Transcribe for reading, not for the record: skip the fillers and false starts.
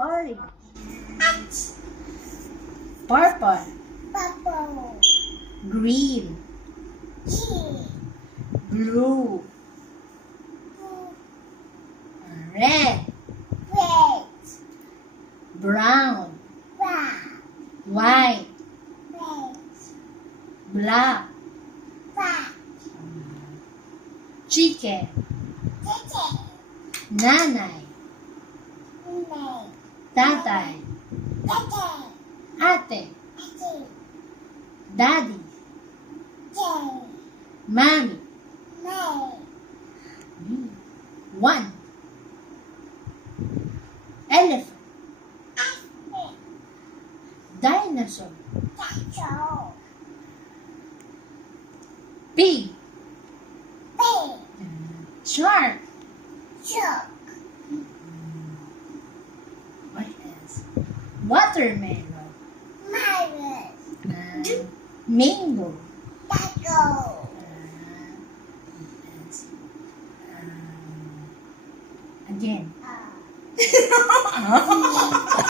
Orange. Purple. Green. Blue. Red. Brown. White. Black. Chicken. Nanay. Tatay. Ate. Daddy. Mommy. One. Elephant. Dinosaur. Pig. Shark. What else? Watermelon. Mango. Yes. Again.